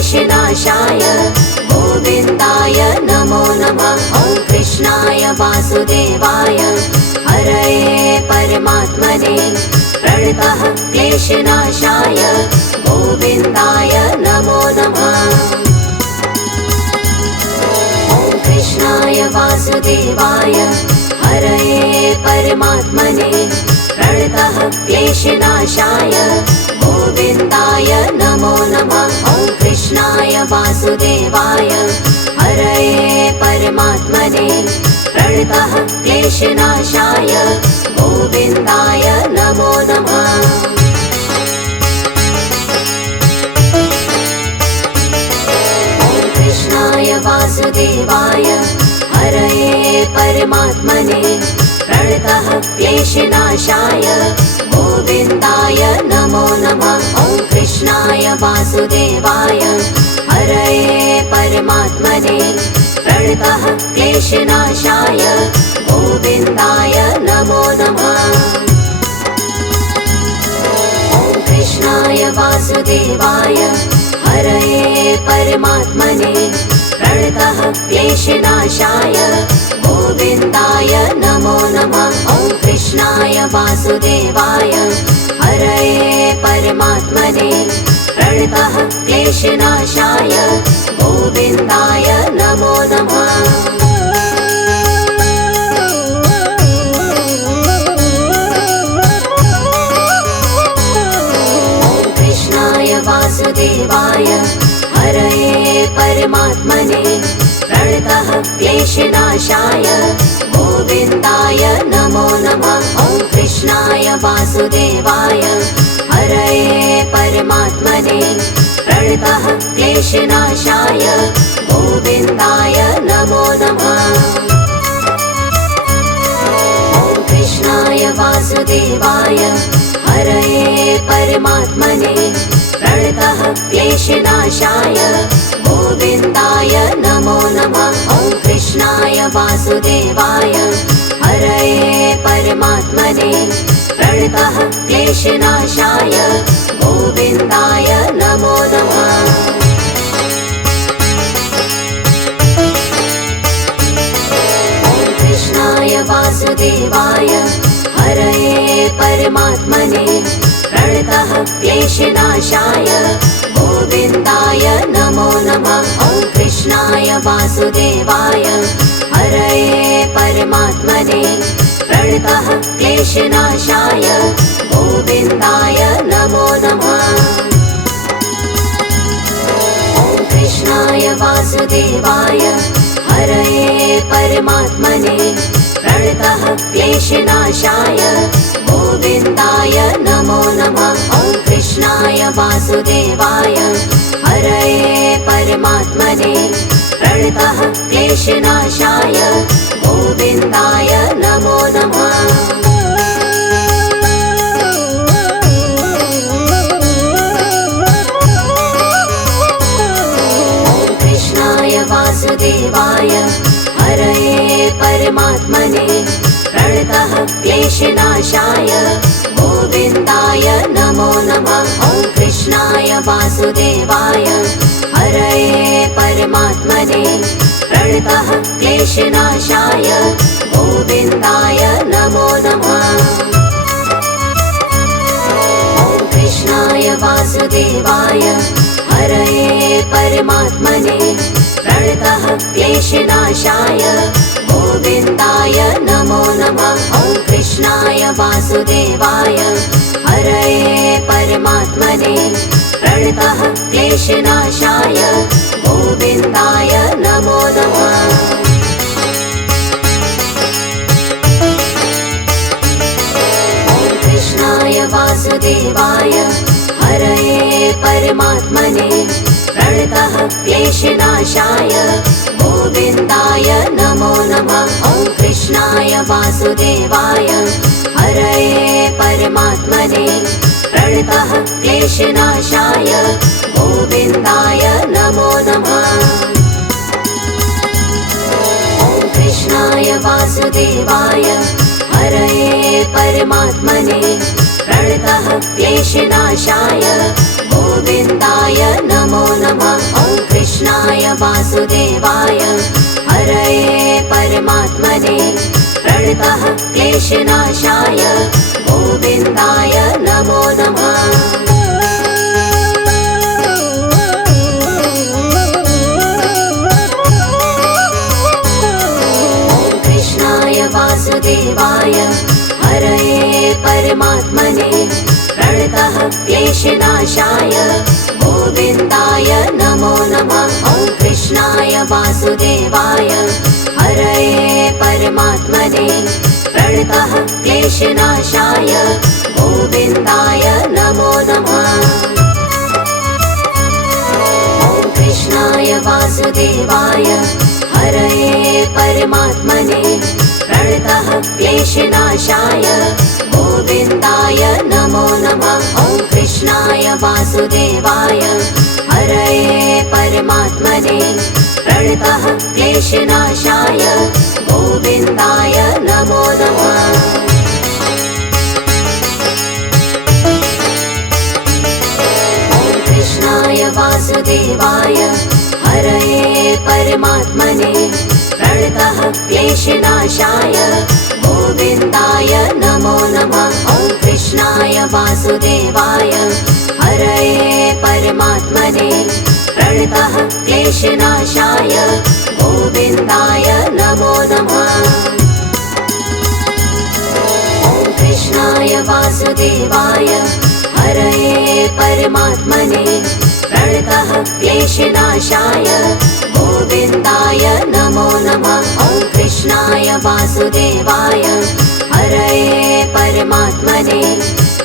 क्लेशनाशाय गोविन्दाय नमो नमः। ॐ कृष्णाय वासुदेवाय हरये परमात्मने प्रणतः क्लेशनाशाय गोविन्दाय नमो नमः। ॐ कृष्णाय वासुदेवाय हरये परमात्मने प्रणतः क्लेशनाशाय गोविन्दाय नमो नमः। ॐ कृष्णाय वासुदेवाय हरये परमात्मने प्रणतः क्लेशनाशाय गोविन्दाय नमो नमः। ॐ कृष्णाय वासुदेवाय हरये परमात्मने प्रणतः क्लेशनाशाय गोविन्दाय नमो नमः। ॐ कृष्णाय वासुदेवाय हरये परमात्मने प्रणतः क्लेशनाशाय गोविन्दाय नमो नमः। ॐ कृष्णाय वासुदेवाय हरये परमात्मने प्रणतः क्लेशनाशाय गोविन्दाय नमो नमः। ॐ कृष्णाय वासुदेवाय हरये परमात्मने प्रणतः क्लेशनाशाय गोविन्दाय नमो नमः। ॐ कृष्णाय वासुदेवाय हरये परमात्मने प्रणतः क्लेशनाशाय गोविन्दाय नमो नमः। ॐ कृष्णाय वासुदेवाय हरये परमात्मने प्रणतः क्लेशनाशाय गोविन्दाय नमो नमः। ॐ कृष्णाय वासुदेवाय हरये परमात्मने प्रणतः क्लेशनाशाय गोविन्दाय नमो नमः। ॐ कृष्णाय वासुदेवाय हरये परमात्मने प्रणतः क्लेशनाशाय गोविन्दाय नमो नमः। ॐ कृष्णाय वासुदेवाय हरये परमात्मने प्रणतः क्लेशनाशाय गोविन्दाय नमो नमः। ॐ कृष्णाय वासुदेवाय हरये परमात्मने प्रणतः क्लेशनाशाय गोविन्दाय नमो नमः। ॐ कृष्णाय वासुदेवाय हरये परमात्मने प्रणतः क्लेशनाशाय गोविन्दाय नमो नमः। ॐ कृष्णाय वासुदेवाय हरये परमात्मने प्रणतः क्लेशनाशाय गोविन्दाय नमो नमः। ॐ कृष्णाय वासुदेवाय हरये परमात्मने प्रणतः क्लेशनाशाय गोविन्दाय नमो नमः। ॐ कृष्णाय वासुदेवाय हरये परमात्मने प्रणतः क्लेशनाशाय गोविन्दाय नमो नमः। ॐ कृष्णाय वासुदेवाय हरये परमात्मने प्रणतः क्लेशनाशाय गोविन्दाय नमो नमः। ॐ कृष्णाय वासुदेवाय हरये परमात्मने प्रणतः क्लेशनाशाय गोविन्दाय नमो नमः। ॐ कृष्णाय वासुदेवाय हरये परमात्मने प्रणतः क्लेशनाशाय गोविन्दाय नमो नमः। ॐ कृष्णाय वासुदेवाय हरये परमात्मने प्रणतः क्लेशनाशाय गोविन्दाय नमो नमः। ॐ कृष्णाय वासुदेवाय हरये परमात्मने प्रणतः क्लेशनाशाय गोविन्दाय नमो नमः। वासुदेवाय हरये परमात्मने प्रणतः क्लेशनाशाय गोविन्दाय नमो नमः। वासुदेवाय हरये परमात्मने प्रणतः क्लेशनाशाय गोविन्दाय नमो नमः। ॐ कृष्णाय वासुदेवाय हरये परमात्मने प्रणतः क्लेशनाशाय गोविन्दाय नमो नमः। ॐ कृष्णाय वासुदेवाय हरये परमात्मने प्रणतः क्लेशनाशाय गोविन्दाय नमो नमः। ॐ कृष्णाय वासुदेवाय हरये परमात्मने प्रणतः क्लेशनाशाय गोविन्दाय नमो नमः। ॐ कृष्णाय वासुदेवाय हरये परमात्मने प्रणतः क्लेशनाशाय गोविन्दाय नमो नमः। ॐ कृष्णाय वासुदेवाय हरये परमात्मने प्रणतः क्लेशनाशाय गोविन्दाय नमो नमः। ॐ कृष्णाय वासुदेवाय हरये परमात्मने प्रणतः क्लेशनाशाय गोविन्दाय नमो नमः। ॐ कृष्णाय वासुदेवाय हरये परमात्मने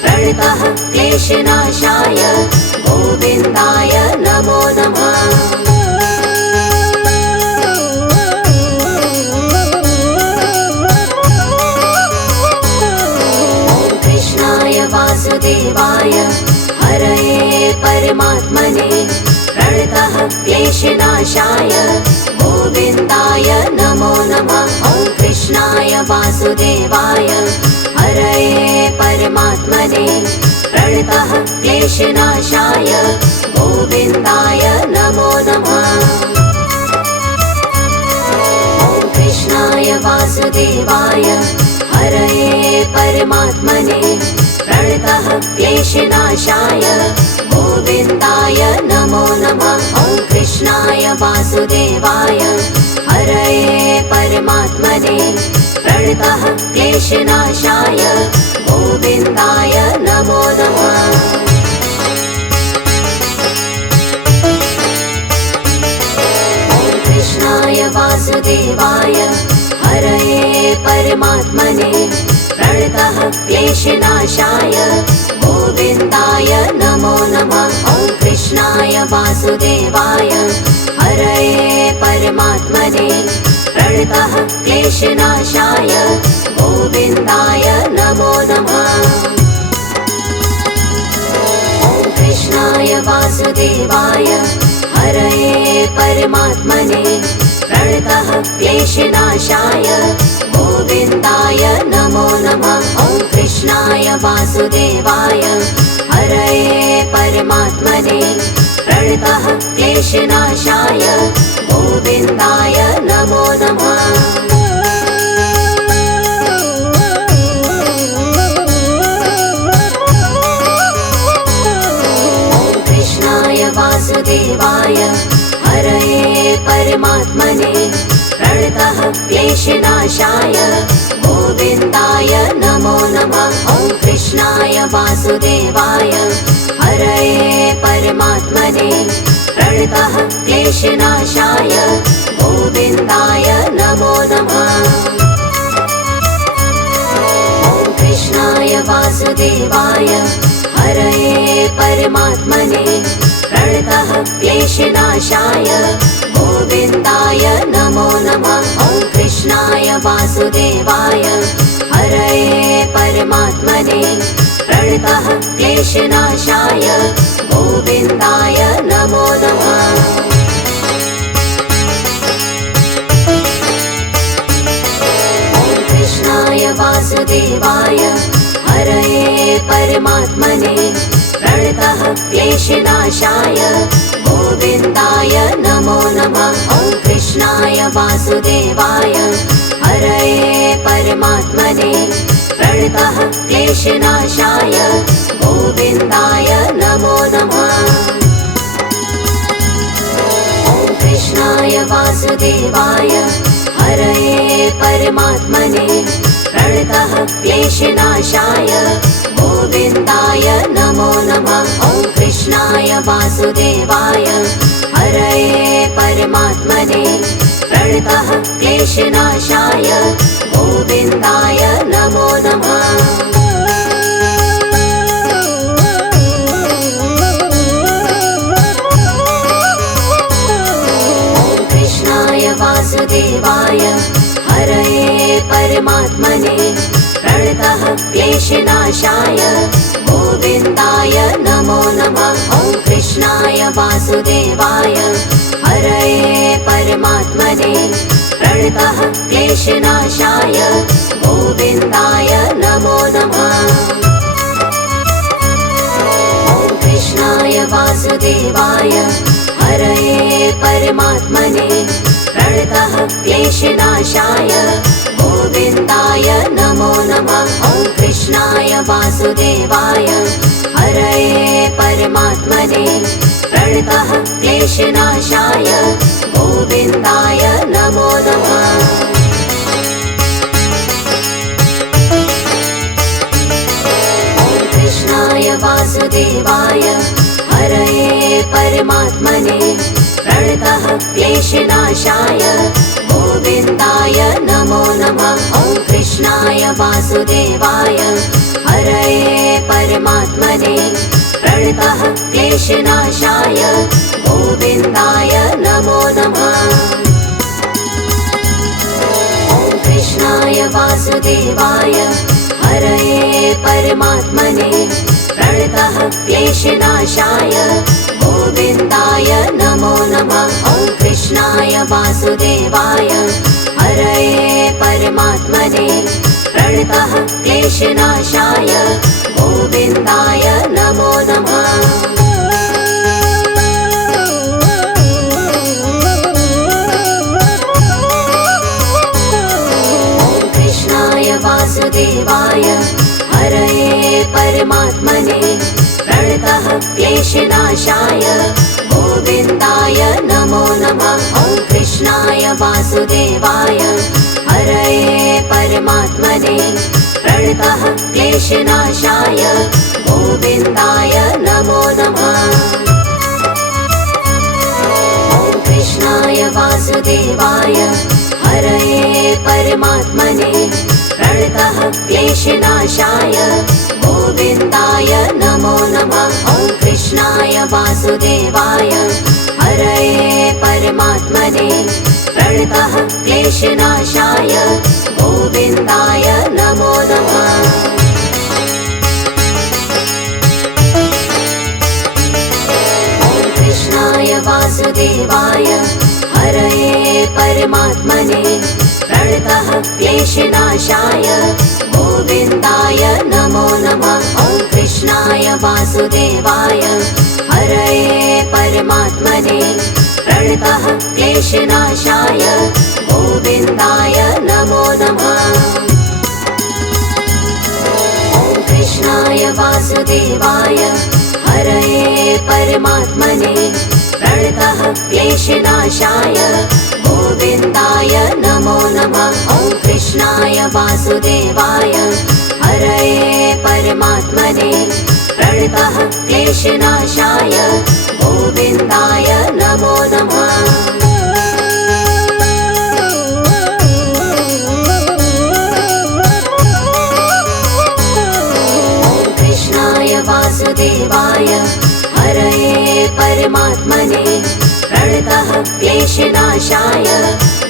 प्रणतः क्लेशनाशाय गोविन्दाय नमो नमः। ॐ कृष्णाय वासुदेवाय हरये परमात्मने प्रणतः क्लेशनाशाय गोविन्दाय नमो नमः। ॐ कृष्णाय वासुदेवाय हरये परमात्मने प्रणतः क्लेशनाशाय गोविन्दाय नमो नमः। ॐ कृष्णाय वासुदेवाय हरये परमात्मने प्रणतः क्लेशनाशाय गोविन्दाय नमो नमः। ॐ कृष्णाय वासुदेवाय हरये परमात्मने प्रणतः क्लेशनाशाय गोविन्दाय नमो नमः। ॐ कृष्णाय वासुदेवाय हरये परमात्मने प्रणतः क्लेशनाशाय गोविन्दाय नमो नमः। ॐ कृष्णाय वासुदेवाय हरये परमात्मने प्रणतः क्लेशनाशाय गोविन्दाय नमो नमः। ॐ कृष्णाय वासुदेवाय हरये परमात्मने प्रणतः क्लेशनाशाय गोविन्दाय नमो नमः। ॐ कृष्णाय वासुदेवाय हरये परमात्मने प्रणतः क्लेशनाशाय गोविन्दाय नमो नमः। ॐ कृष्णाय वासुदेवाय हरये परमात्मने प्रणतः क्लेशनाशाय गोविन्दाय नमो नमः। ॐ कृष्णाय वासुदेवाय हरये परमात्मने प्रणतः क्लेशनाशाय गोविन्दाय नमो नमः। ॐ कृष्णाय वासुदेवाय हरये परमात्मने प्रणतः क्लेशनाशाय गोविन्दाय नमो नमः। ॐ कृष्णाय वासुदेवाय हरये परमात्मने प्रणतः क्लेशनाशाय गोविन्दाय नमो नमः। ॐ कृष्णाय वासुदेवाय हरये परमात्मने प्रणतः क्लेशनाशाय गोविन्दाय नमो नमः। ॐ वासुदेवाय हरये परमात्मने प्रणतः क्लेशनाशाय गोविन्दाय नमो नमः। ॐ कृष्णाय वासुदेवाय हरये परमात्मने प्रणतः क्लेशनाशाय गोविन्दाय नमो नमः। ॐ कृष्णाय वासुदेवाय हरये परमात्मने प्रणतः क्लेशनाशाय गोविन्दाय नमो नमः। ॐ कृष्णाय वासुदेवाय हरये परमात्मने प्रणतः क्लेशनाशाय गोविन्दाय नमो नमः। ॐ कृष्णाय वासुदेवाय हरये परमात्मने प्रणतः क्लेशनाशाय गोविन्दाय नमो नमः। ॐ कृष्णाय वासुदेवाय हरये परमात्मने प्रणतः क्लेशनाशाय गोविन्दाय नमो नमः। ॐ कृष्णाय वासुदेवाय हरये परमात्मने प्रणतः क्लेशनाशाय गोविन्दाय नमो नमः। ॐ कृष्णाय वासुदेवाय हरये परमात्मने प्रणतः क्लेशनाशाय गोविन्दाय नमो नमः। ॐ कृष्णाय वासुदेवाय हरये परमात्मने प्रणतः क्लेशनाशाय गोविन्दाय नमो नमः। ॐ कृष्णाय वासुदेवाय हरये परमात्मने प्रणतः क्लेशनाशाय गोविन्दाय नमो नमः। ॐ कृष्णाय वासुदेवाय हरये परमात्मने प्रणतः क्लेशनाशाय गोविन्दाय नमो नमः। ॐ कृष्णाय वासुदेवाय हरये परमात्मने प्रणतः क्लेशनाशाय गोविन्दाय नमो नमः। ॐ कृष्णाय वासुदेवाय हरये परमात्मने प्रणतः क्लेशनाशाय गोविन्दाय नमो नमः। ॐ कृष्णाय वासुदेवाय हरये परमात्मने प्रणतः क्लेशनाशाय गोविन्दाय नमो नमः। ॐ कृष्णाय वासुदेवाय हरये परमात्मने प्रणतः क्लेशनाशाय गोविन्दाय नमो नमः। ॐ कृष्णाय वासुदेवाय हरये परमात्मने प्रणतः क्लेशनाशाय गोविन्दाय नमो नमः। ॐ कृष्णाय वासुदेवाय हरये परमात्मने प्रणतः क्लेशनाशाय गोविन्दाय नमो नमः। ॐ कृष्णाय वासुदेवाय हरये परमात्मने प्रणतः क्लेशनाशाय गोविन्दाय नमो नमः। ॐ कृष्णाय वासुदेवाय हरये परमात्मने प्रणतः क्लेशनाशाय गोविन्दाय नमो नमः। ॐ कृष्णाय वासुदेवाय हरये परमात्मने प्रणतः क्लेशनाशाय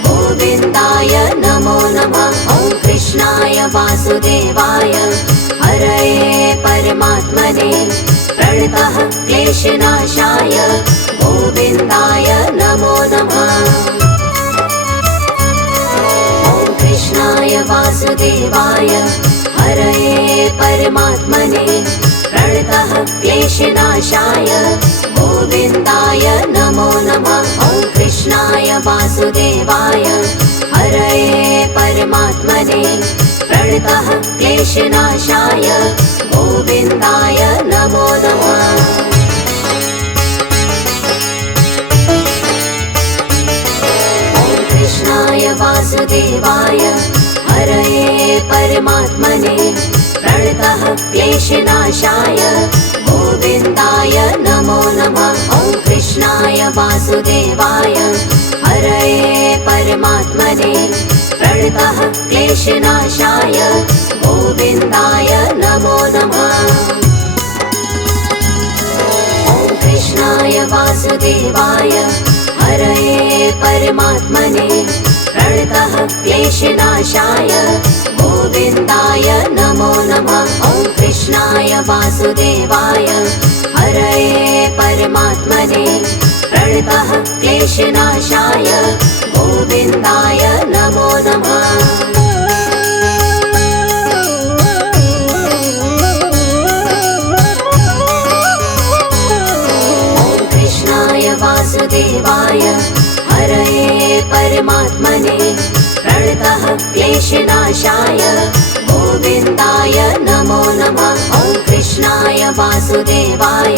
गोविन्दाय नमो नमः। ॐ कृष्णाय वासुदेवाय हरये परमात्मने प्रणतः क्लेशनाशाय गोविन्दाय नमो नमः। ॐ कृष्णाय वासुदेवाय हरये परमात्मने प्रणतः क्लेशनाशाय गोविन्दाय नमो नमः। ॐ कृष्णाय वासुदेवाय वासुदेवाय हरये परमात्मने प्रणतः क्लेशनाशाय गोविन्दाय नमो नमः। कृष्णाय वासुदेवाय हरये परमात्मने प्रणतः क्लेशनाशाय गोविन्दाय नमो नमः। ॐ कृष्णाय वासुदेवाय हरये परमात्मने प्रणतः क्लेशनाशाय गोविन्दाय नमो नमः। ॐ कृष्णाय वासुदेवाय हरये परमात्मने प्रणतः क्लेशनाशाय गोविन्दाय नमो नमः। ॐ कृष्णाय वासुदेवाय हरये परमात्मने प्रणतः क्लेशनाशाय गोविन्दाय नमो नमः। वासुदेवाय हरये परमात्मने प्रणतः क्लेशनाशाय गोविन्दाय नमो नमः। ॐ कृष्णाय वासुदेवाय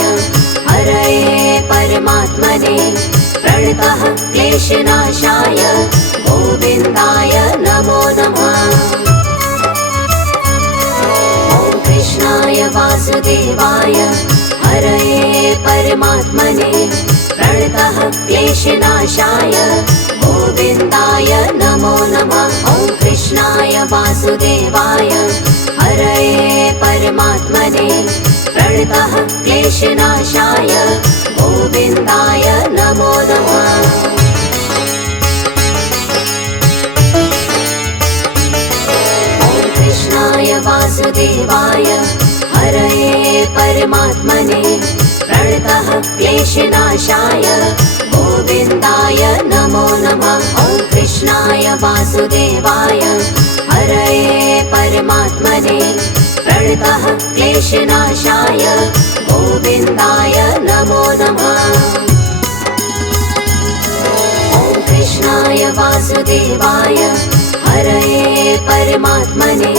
हरये परमात्मने प्रणतः क्लेशनाशाय गोविन्दाय नमो नमः। ॐ कृष्णाय वासुदेवाय हरये परमात्मने प्रणतः क्लेशनाशाय गोविन्दाय नमो नमः। ॐ कृष्णाय वासुदेवाय हरये परमात्मने प्रणतः क्लेशनाशाय गोविन्दाय नमो नमः। ॐ कृष्णाय वासुदेवाय हरये परमात्मने प्रणतः क्लेशनाशाय गोविन्दाय नमो नमः। ॐ कृष्णाय वासुदेवाय हरये परमात्मने प्रणतः क्लेशनाशाय गोविन्दाय नमो नमः। ॐ कृष्णाय वासुदेवाय हरये परमात्मने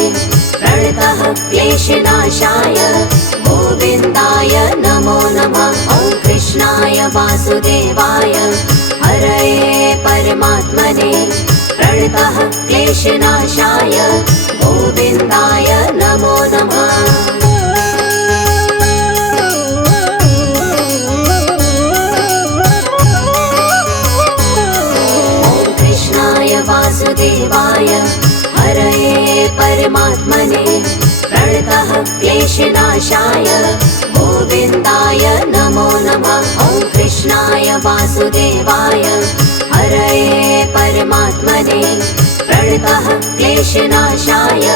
प्रणतः क्लेशनाशाय गोविन्दाय नमो नमः। ॐ कृष्णाय वासुदेवाय हरये परमात्मने प्रणतः क्लेशनाशाय गोविन्दाय नमो नमः। ॐ कृष्णाय वासुदेवाय हरये परमात्मने प्रणतः क्लेशनाशाय गोविन्दाय नमो नमः। ॐ कृष्णाय वासुदेवाय हरये परमात्मने प्रणतः क्लेशनाशाय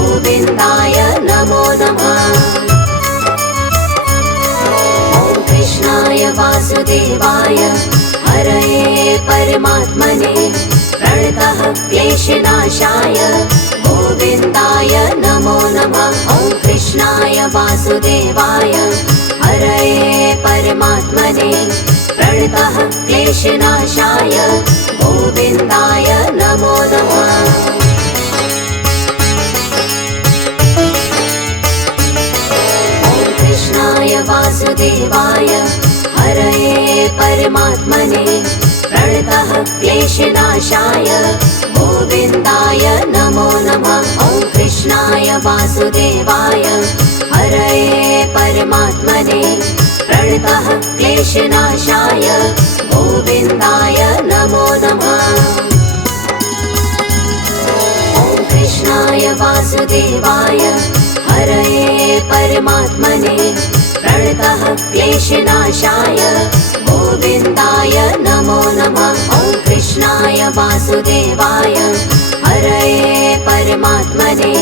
गोविन्दाय नमो नमः। ॐ कृष्णाय वासुदेवाय हरये परमात्मने प्रणतः क्लेशनाशाय गोविन्दाय नमो नमः। ॐ कृष्णाय वासुदेवाय हरये परमात्मने प्रणतः क्लेशनाशाय गोविन्दाय नमो नमः। ॐ कृष्णाय वासुदेवाय हरये परमात्मने प्रणतः क्लेशनाशाय गोविन्दाय नमो नमः। ॐ कृष्णाय वासुदेवाय हरये परमात्मने प्रणतः क्लेशनाशाय गोविन्दाय नमो नमः। ॐ कृष्णाय वासुदेवाय हरये परमात्मने प्रणतः क्लेशनाशाय गोविन्दाय नमो नमः। ॐ कृष्णाय वासुदेवाय हरये परमात्मने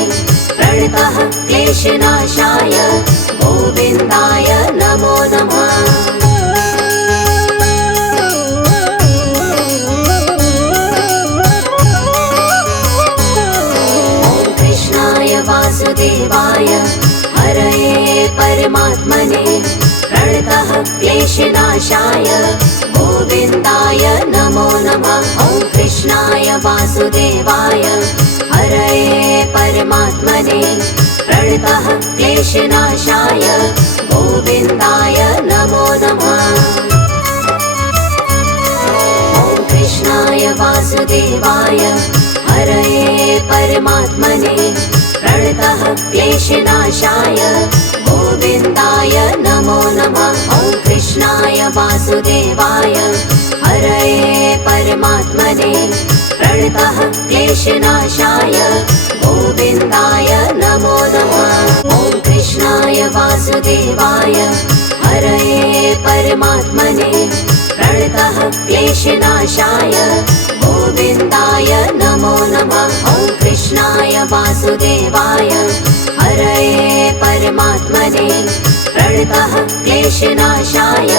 प्रणतः क्लेशनाशाय गोविन्दाय नमो नमः। ॐ कृष्णाय वासुदेवाय हरये परमात्मने प्रणतः क्लेशनाशाय गोविन्दाय नमो नमः। कृष्णाय वासुदेवाय हरये परमात्मने प्रणतः क्लेशनाशाय गोविन्दाय नमो नमः। ॐ कृष्णाय वासुदेवाय हरये परमात्मने प्रणतः क्लेशनाशाय गोविन्दाय नमो नमः। ॐ कृष्णाय वासुदेवाय हरये परमात्मने प्रणतः क्लेशनाशाय गोविन्दाय नमो नमः। ॐ कृष्णाय वासुदेवाय हरये परमात्मने प्रणतः क्लेशनाशाय गोविन्दाय नमो नमः। ॐ कृष्णाय वासुदेवाय हरये परमात्मने प्रणतः क्लेशनाशाय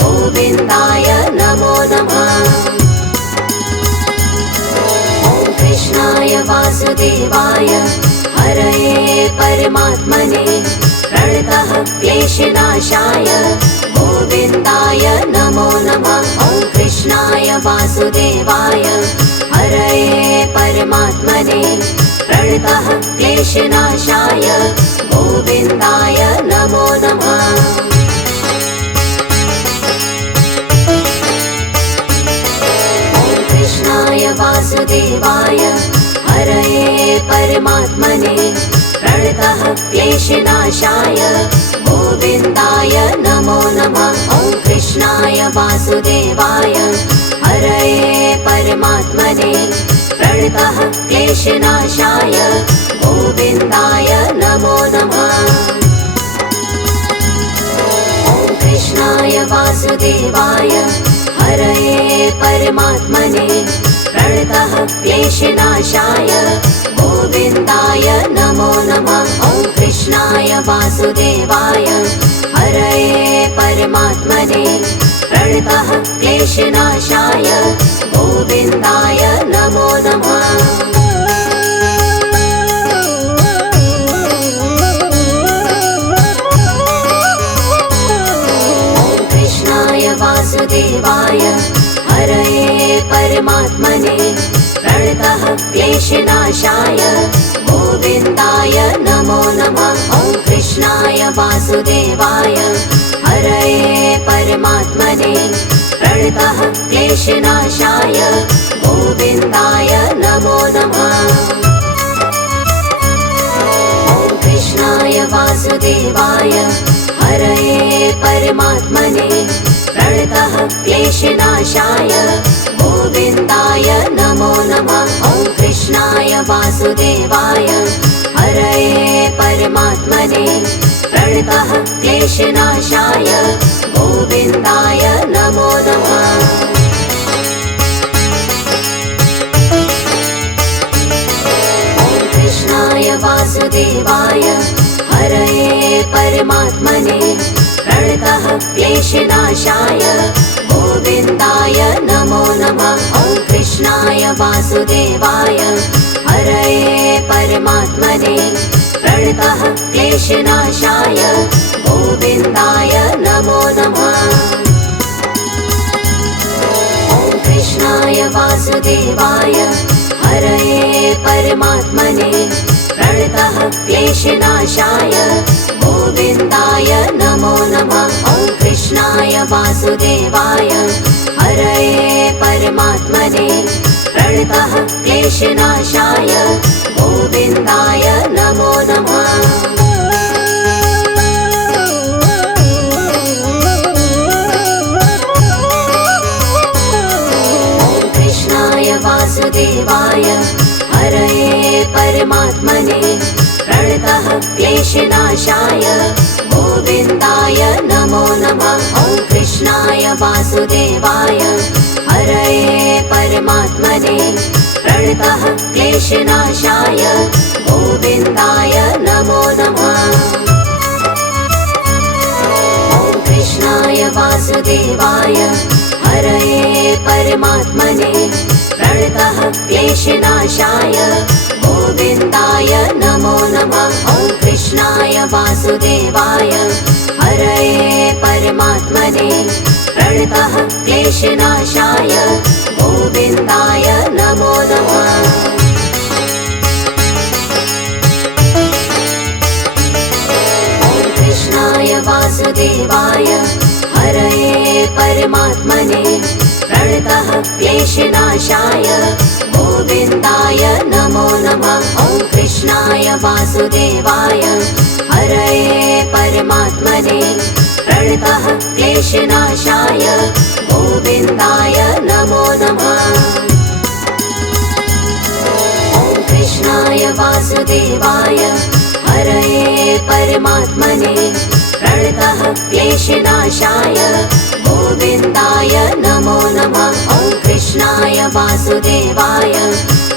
गोविन्दाय नमो नमः। ॐ कृष्णाय वासुदेवाय हरये परमात्मने प्रणतः क्लेशनाशाय गोविन्दाय नमो नमः। ॐ कृष्णाय वासुदेवाय हरये परमात्मने प्रणतः क्लेशनाशाय गोविन्दाय नमो नमः। ॐ कृष्णाय वासुदेवाय हरये परमात्मने प्रणतः क्लेशनाशाय गोविन्दाय नमो नमः। ॐ कृष्णाय वासुदेवाय हरये परमात्मने प्रणतः क्लेशनाशाय गोविन्दाय नमो नमः। ॐ कृष्णाय वासुदेवाय हरये परमात्मने प्रणतः क्लेशनाशाय गोविन्दाय नमो नमः। ॐ कृष्णाय वासुदेवाय हरये परमात्मने प्रणतः क्लेशनाशाय गोविन्दाय नमो नमः। ॐ कृष्णाय वासुदेवाय हरये परमात्मने प्रणतः क्लेशनाशाय गोविन्दाय नमो नमः। ॐ कृष्णाय वासुदेवाय हरये परमात्मने प्रणतः क्लेशनाशाय गोविन्दाय नमो नमः। ॐ कृष्णाय वासुदेवाय हरये परमात्मने प्रणतः क्लेशनाशाय गोविन्दाय नमो नमः। ॐ कृष्णाय वासुदेवाय हरये परमात्मने प्रणतः क्लेशनाशाय गोविन्दाय नमो नमः। ॐ कृष्णाय वासुदेवाय हरये परमात्मने प्रणतः क्लेशनाशाय गोविन्दाय नमो नमः। ॐ कृष्णाय वासुदेवाय हरये परमात्मने प्रणतः क्लेशनाशाय गोविन्दाय नमो नमः। ॐ कृष्णाय वासुदेवाय हरये परमात्मने प्रणतः क्लेशनाशाय गोविन्दाय नमो नमः। ॐ कृष्णाय वासुदेवाय हरये परमात्मने प्रणतः क्लेशनाशाय गोविन्दाय नमो नमः। ॐ कृष्णाय वासुदेवाय हरये परमात्मने प्रणतः क्लेशनाशाय गोविन्दाय नमो नमः। ॐ कृष्णाय वासुदेवाय हरये परमात्मने प्रणतः क्लेशनाशाय गोविन्दाय नमो नमः। ॐ कृष्णाय वासुदेवाय हरये परमात्मने प्रणतः क्लेशनाशाय गोविन्दाय नमो नमः। ॐ कृष्णाय वासुदेवाय हरये परमात्मने प्रणतः क्लेशनाशाय गोविन्दाय नमो नमः। ॐ कृष्णाय वासुदेवाय हरये परमात्मने प्रणतः क्लेशनाशाय गोविन्दाय नमो नमः। ॐ कृष्णाय वासुदेवाय हरये परमात्मने प्रणतः क्लेशनाशाय गोविन्दाय नमो नमः। ॐ कृष्णाय वासुदेवाय हरये परमात्मने प्रणतः क्लेशनाशाय गोविन्दाय नमो नमः। ॐ कृष्णाय वासुदेवाय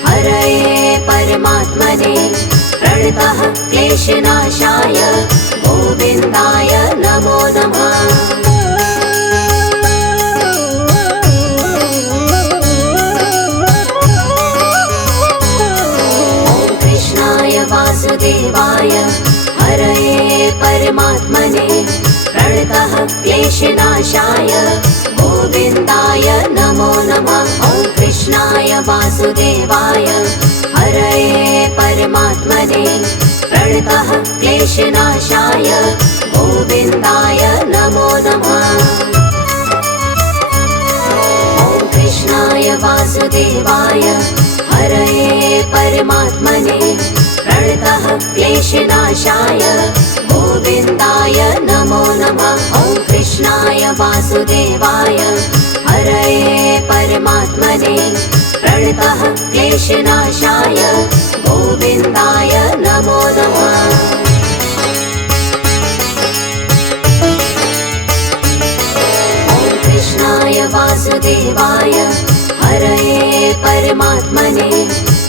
हरये परमात्मने प्रणतः क्लेशनाशाय गोविन्दाय नमो नमः। ॐ कृष्णाय वासुदेवाय हरये परमात्मने प्रणतः क्लेशनाशाय गोविन्दाय नमो नमः। ॐ कृष्णाय वासुदेवाय हरये परमात्मने प्रणतः क्लेशनाशाय गोविन्दाय नमो नमः। ॐ कृष्णाय वासुदेवाय हरये परमात्मने प्रणतः क्लेशनाशाय गोविन्दाय नमो नमः। ॐ कृष्णाय वासुदेवाय हरये परमात्मने प्रणतः क्लेशनाशाय गोविन्दाय नमो नमः। ॐ कृष्णाय वासुदेवाय हरये परमात्मने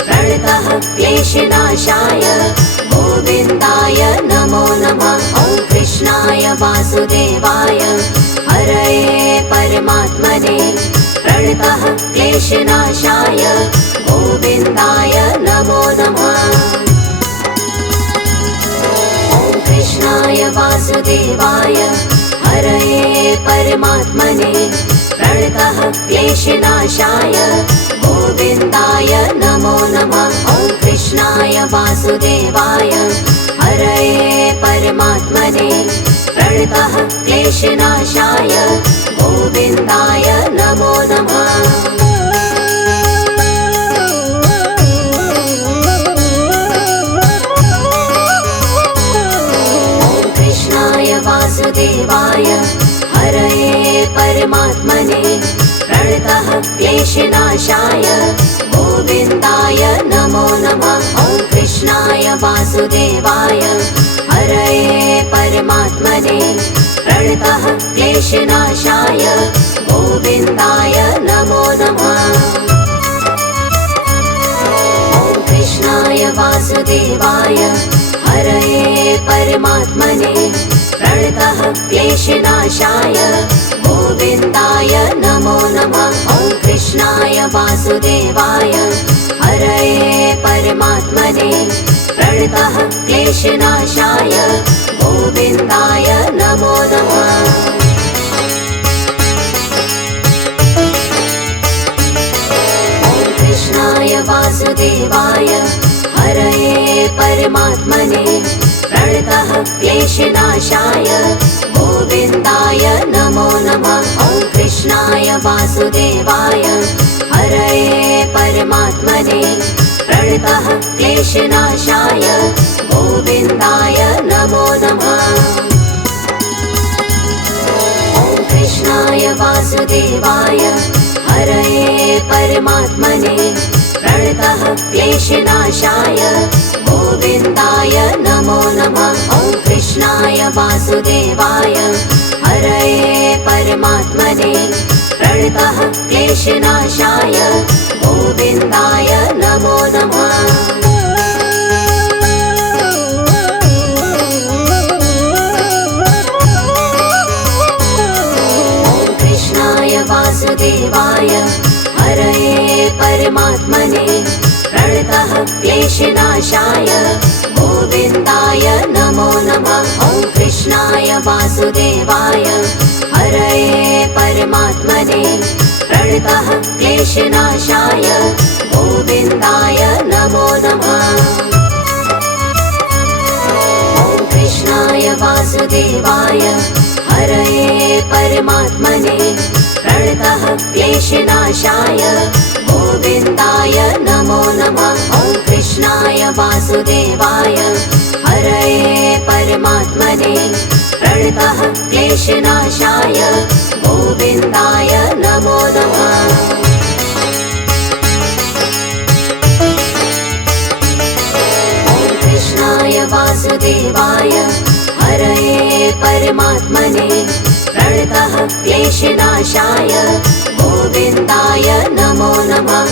प्रणतः क्लेशनाशाय गोविन्दाय नमो नमः। ॐ कृष्णाय वासुदेवाय हरये परमात्मने प्रणतः क्लेशनाशाय गोविन्दाय नमो नमः। ॐ कृष्णाय वासुदेवाय हरये परमात्मने प्रणतः क्लेशनाशाय गोविन्दाय नमो नमः। ॐ कृष्णाय वासुदेवाय हरये परमात्मने प्रणतः क्लेशनाशाय गोविन्दाय नमो नमः। ॐ कृष्णाय वासुदेवाय हरये परमात्मने प्रणतः क्लेशनाशाय गोविन्दाय नमो नमः। ॐ कृष्णाय वासुदेवाय हरये परमात्मने प्रणतः क्लेशनाशाय गोविन्दाय नमो नमः। ॐ कृष्णाय वासुदेवाय हरये परमात्मने प्रणतः क्लेशनाशाय गोविन्दाय नमो नमः। ॐ कृष्णाय वासुदेवाय हरये परमात्मने प्रणतः क्लेशनाशाय गोविन्दाय नमो नमः। ॐ कृष्णाय वासुदेवाय हरये परमात्मने प्रणतः क्लेशनाशाय गोविन्दाय नमो नमः। ॐ कृष्णाय वासुदेवाय हरये परमात्मने प्रणतः क्लेशनाशाय गोविन्दाय नमो नमः। ॐ कृष्णाय वासुदेवाय हरये परमात्मने प्रणतः क्लेशनाशाय गोविन्दाय नमो नमः। ॐ कृष्णाय वासुदेवाय हरये परमात्मने प्रणतः क्लेशनाशाय गोविन्दाय नमो नमः। ॐ कृष्णाय वासुदेवाय हरये परमात्मने प्रणतः क्लेशनाशाय गोविन्दाय नमो नमः। ॐ कृष्णाय वासुदेवाय हरये परमात्मने प्रणतः क्लेशनाशाय गोविन्दाय नमो नमः। ॐ कृष्णाय वासुदेवाय हरये परमात्मने प्रणतः क्लेशनाशाय गोविन्दाय नमो नमः। ॐ कृष्णाय वासुदेवाय हरये परमात्मने प्रणतः क्लेशनाशाय गोविन्दाय नमो नमः। ॐ कृष्णाय वासुदेवाय हरये परमात्मने प्रणतः क्लेशनाशाय गोविन्दाय नमो नमः।